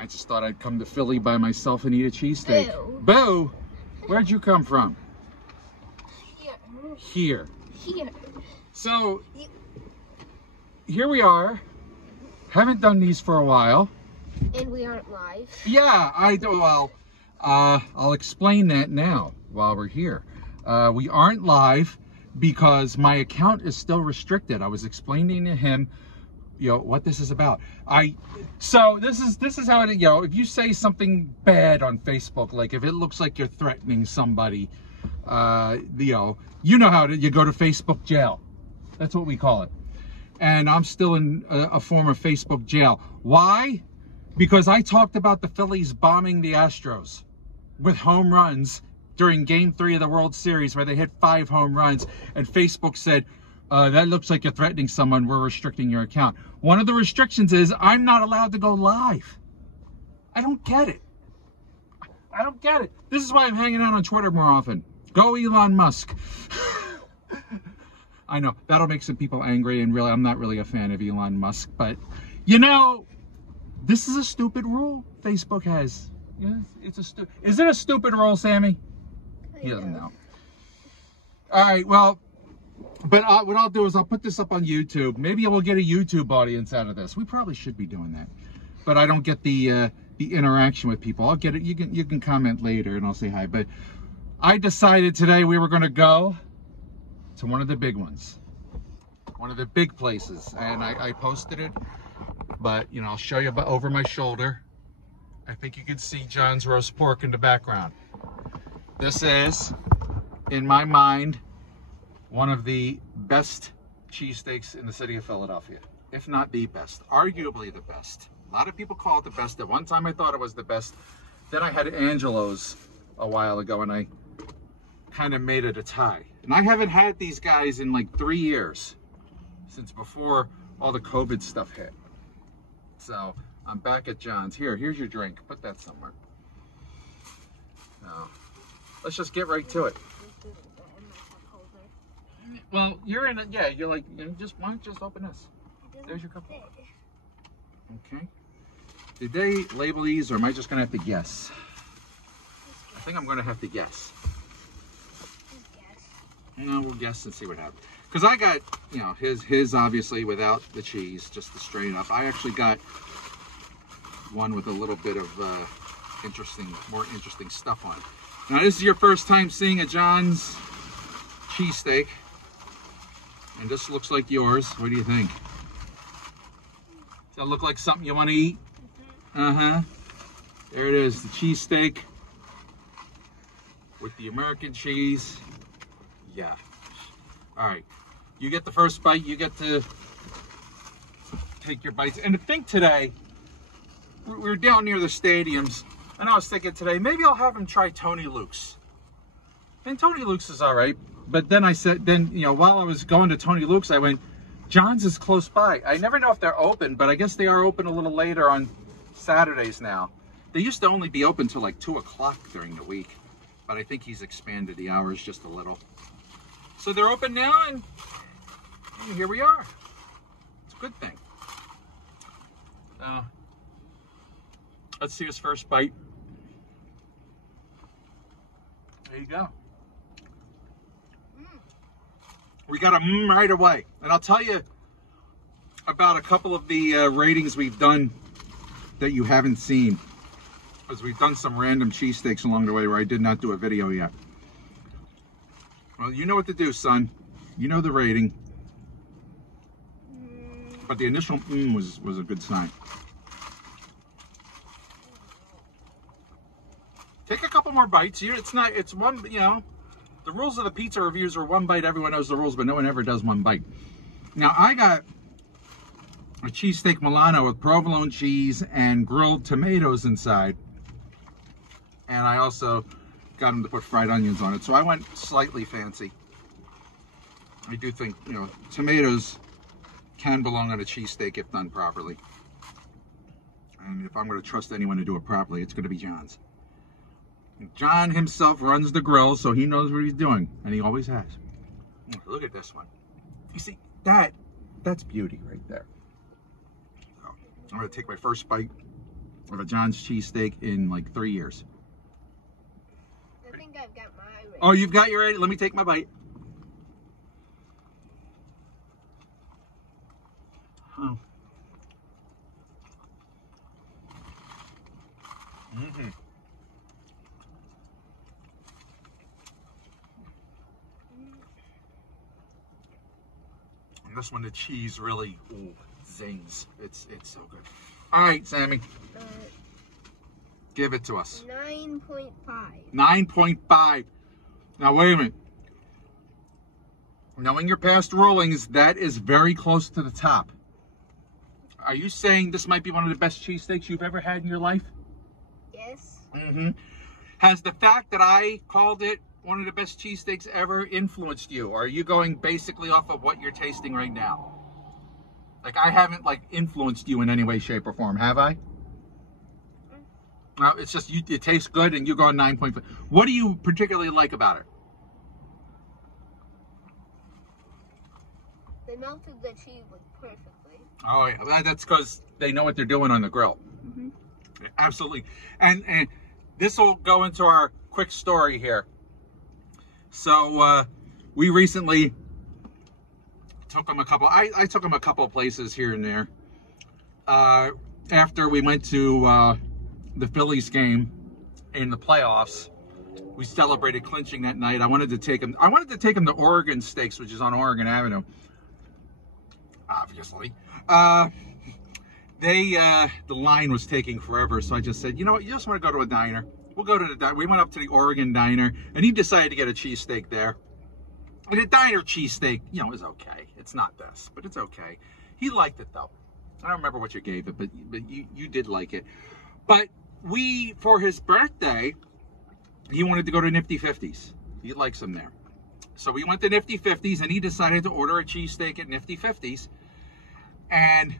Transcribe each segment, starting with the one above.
I just thought I'd come to Philly by myself and eat a cheesesteak. Boo. Boo! Where'd you come from? Here. Here. So, here we are. Haven't done these for a while. And we aren't live. Yeah, I'll explain that now while we're here. We aren't live because my account is still restricted. I was explaining to him, what this is about. So this is how it, if you say something bad on Facebook, like if it looks like you're threatening somebody, you know how you go to Facebook jail. That's what we call it. And I'm still in a form of Facebook jail. Why? Because I talked about the Phillies bombing the Astros with home runs during Game 3 of the World Series, where they hit 5 home runs, and Facebook said, that looks like you're threatening someone, we're restricting your account. One of the restrictions is I'm not allowed to go live. I don't get it. I don't get it. This is why I'm hanging out on Twitter more often. Go Elon Musk. I know, that'll make some people angry, and really, I'm not really a fan of Elon Musk, but, this is a stupid rule Facebook has. Yes, is it a stupid rule, Sammy? He doesn't know. All right, well, but what I'll do is I'll put this up on YouTube. Maybe we'll get a YouTube audience out of this. We probably should be doing that, but I don't get the interaction with people. I'll get it. You can comment later, and I'll say hi. But I decided today we were going to go to one of the big ones, one of the big places, and I posted it. But I'll show you over my shoulder. I think you can see John's roast pork in the background. This is, in my mind, one of the best cheesesteaks in the city of Philadelphia, if not the best, arguably the best. A lot of people call it the best. At one time I thought it was the best. Then I had Angelo's a while ago, and I kind of made it a tie. And I haven't had these guys in like 3 years, since before all the COVID stuff hit. So I'm back at John's. Here's your drink. Put that somewhere. Now, let's just get right to it. Well, you're in it. Yeah, you're like, why don't you just open this? There's your cup. Okay. Did they label these, or am I just gonna have to guess? I think I'm gonna have to guess. No, we'll guess and see what happens. Because I got, his obviously without the cheese, just the straight up. I actually got one with a little bit of more interesting stuff on it. Now, this is your first time seeing a John's cheesesteak, and this looks like yours. What do you think? Does that look like something you want to eat? Uh-huh. There it is, the cheesesteak with the American cheese. Yeah. All right. You get the first bite. You get to take your bites. And I think today, we were down near the stadiums, and I was thinking today, maybe I'll have him try Tony Luke's. And Tony Luke's is all right. But then I said, while I was going to Tony Luke's, I went, John's is close by. I never know if they're open, but I guess they are open a little later on Saturdays now. They used to only be open till like 2 o'clock during the week, but I think he's expanded the hours just a little. So they're open now, and here we are. It's a good thing. Now, let's see his first bite. There you go. We got a right away. And I'll tell you about a couple of the ratings we've done that you haven't seen, because we've done some random cheesesteaks along the way where I did not do a video yet. Well, you know what to do, son. You know the rating. But the initial was a good sign. Take a couple more bites. It's one, the rules of the pizza reviews are one bite. Everyone knows the rules, but no one ever does one bite. Now, I got a cheesesteak Milano with provolone cheese and grilled tomatoes inside. And I also got him to put fried onions on it. So I went slightly fancy. I do think, tomatoes can belong on a cheesesteak if done properly. And if I'm going to trust anyone to do it properly, it's going to be John's. John himself runs the grill, so he knows what he's doing, and he always has. Look at this one. You see, that's beauty right there. So, I'm going to take my first bite. of a John's cheesesteak in like 3 years. I think I've got mine ready. Oh, you've got your ready? Let me take my bite. Oh. Mm-hmm. And this one, the cheese really zings. It's so good. All right, Sammy. Give it to us. 9.5. 9.5. Now, wait a minute. Knowing your past rulings, that is very close to the top. Are you saying this might be one of the best cheesesteaks you've ever had in your life? Yes. Mm-hmm. Has the fact that I called it one of the best cheesesteaks ever influenced you? Or are you going basically off of what you're tasting right now? Like, I haven't, like, influenced you in any way, shape, or form, have I? No, it's just, it tastes good and you go 9.5. What do you particularly like about it? They melted the cheese perfectly. Oh, yeah. That's because they know what they're doing on the grill. Mm-hmm. Absolutely. And this will go into our quick story here. So we recently took them I took them a couple of places here and there. After we went to the Phillies game in the playoffs, we celebrated clinching that night. I wanted to take them to Oregon Steaks, which is on Oregon Avenue. Obviously. The line was taking forever, so I just said, you know what, you just want to go to a diner. We'll go to the diner. We went up to the Oregon diner, and he decided to get a cheesesteak there. And the diner cheesesteak, you know, is okay. It's not this, but it's okay. He liked it, though. I don't remember what you gave it, but you did like it. But for his birthday, he wanted to go to Nifty 50s. He likes them there. So we went to Nifty 50s, and he decided to order a cheesesteak at Nifty 50s. And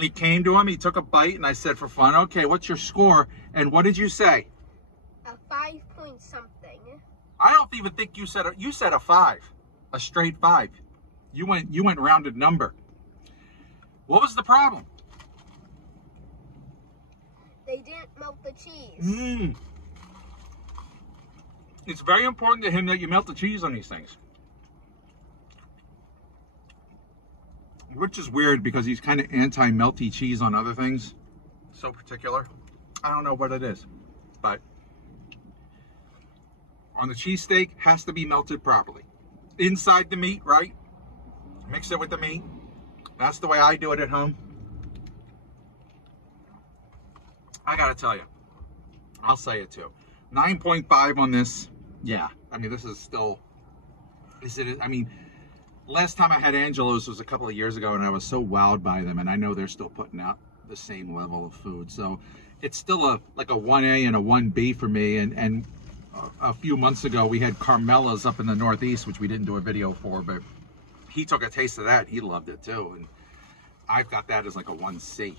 he came to him, he took a bite, and I said for fun, okay, what's your score? And what did you say? A 5 point something. I don't even think you said a 5, a straight 5. You went rounded number. What was the problem? They didn't melt the cheese. It's very important to him that you melt the cheese on these things. Which is weird because he's kind of anti-melty cheese on other things. So particular. I don't know what it is. But on the cheesesteak, has to be melted properly. Inside the meat, right? Mix it with the meat. That's the way I do it at home. I gotta tell you, I'll say it too. 9.5 on this. Yeah, I mean, this is still, last time I had Angelo's was a couple of years ago, and I was so wowed by them, and I know they're still putting out the same level of food. So it's still like a 1A and a 1B for me. And a few months ago, we had Carmela's up in the Northeast, which we didn't do a video for, but he took a taste of that. He loved it too. And I've got that as like a 1C.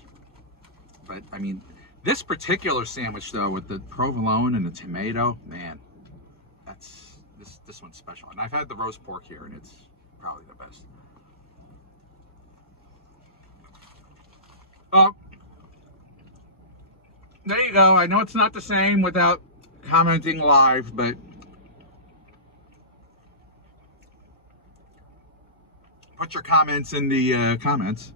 But I mean, this particular sandwich though, with the provolone and the tomato, man, this one's special. And I've had the roast pork here, and it's probably the best. There you go. I know it's not the same without commenting live, but put your comments in the comments.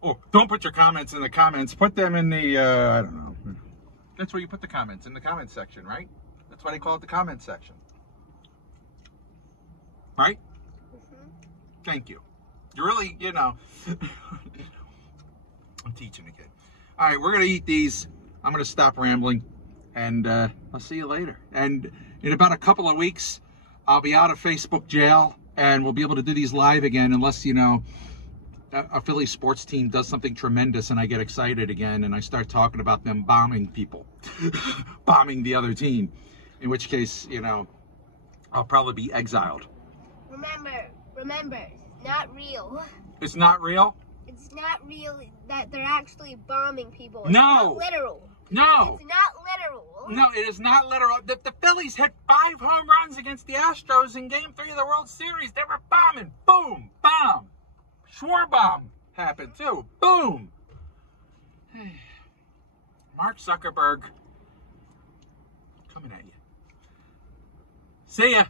Oh, don't put your comments in the comments. Put them in the, I don't know. That's where you put the comments, in the comment section, right? That's why they call it the comment section. Right? Mm-hmm. Thank you. You really, you know, I'm teaching again. All right, we're going to eat these. I'm going to stop rambling, and I'll see you later. And in about a couple of weeks, I'll be out of Facebook jail, and we'll be able to do these live again, unless, you know, a Philly sports team does something tremendous and I get excited again and I start talking about them bombing people, bombing the other team, in which case, you know, I'll probably be exiled. Remember, it's not real. It's not real? It's not real that they're actually bombing people. It's No. not literal. No. It's not literal. No, it is not literal. The Phillies hit 5 home runs against the Astros in Game 3 of the World Series. They were bombing. Boom. Bomb. Schwarbomb happened too. Boom. Mark Zuckerberg coming at you. See ya.